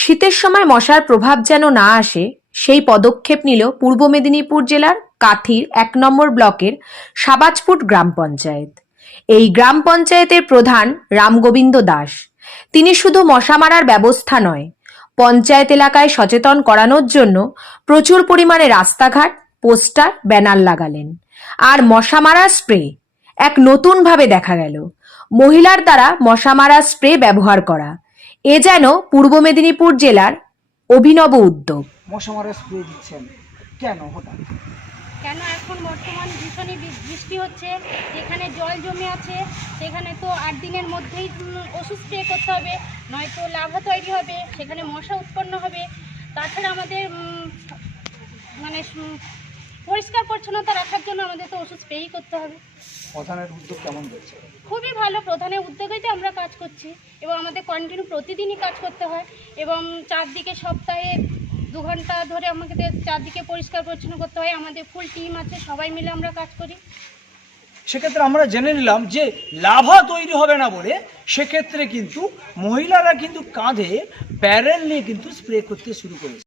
শীতের সময় মশার প্রভাব যেন না আসে, সেই পদক্ষেপ নিল পূর্ব মেদিনীপুর জেলার কাথির এক নম্বর ব্লকের সাবাজপুর গ্রাম পঞ্চায়েত। এই গ্রাম পঞ্চায়েতের প্রধান রামগোবিন্দ দাস। তিনি শুধু মশা মারার ব্যবস্থা নয়, পঞ্চায়েত এলাকায় সচেতন করানোর জন্য প্রচুর পরিমাণে রাস্তাঘাট, পোস্টার, ব্যানার লাগালেন। আর মশা মারা স্প্রে এক নতুনভাবে দেখা গেল। মহিলার দ্বারা মশা মারা স্প্রে ব্যবহার করা এ যেন পূর্ব মেদিনীপুর জেলার অভিনব উদ্যোগ। মশা মারা স্প্রে দিচ্ছেন। কেন হঠাৎ? কেন এখন বর্তমান ভীষণই বৃ- বৃষ্টি হচ্ছে যেখানে জল জমে আছে সেখানে তো আট দিনের মধ্যেই ওষুধ স্প্রে করতে হবে নয়তো লাভা তৈরি হবে সেখানে মশা উৎপন্ন হবে। তাছাড়া আমাদের মানে পরিষ্কার পরিচ্ছন্নতা রাখার জন্য আমাদের তো ওষুধ স্প্রেই করতে হবে। প্রধানের উদ্যোগ কেমন রয়েছে? খুবই ভালো। প্রধানের উদ্যোগেই তো আমরা কাজ করছি। এবং আমাদের কন্টিনিউ প্রতিদিনই কাজ করতে হয়। এবং চারদিকে সপ্তাহে দু ঘণ্টা ধরে আমাদের চারদিকে পরিষ্কার পরিচ্ছন্ন করতে হয়। আমাদের ফুল টিম আছে সবাই মিলে আমরা কাজ করি। সেক্ষেত্রে আমরা জেনে নিলাম যে লাভা তৈরি হবে না বলে সেক্ষেত্রে কিন্তু মহিলারা কিন্তু কাঁধে ব্যারেল নিয়ে কিন্তু স্প্রে করতে শুরু করেছে।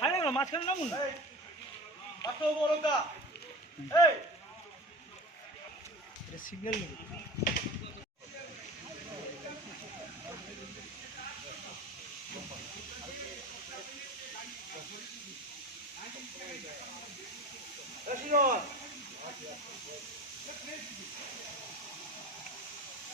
হাই না মাছখানে নামুন না পাঠাও বড়দা এই। সিগন্যাল নেই। এসিনো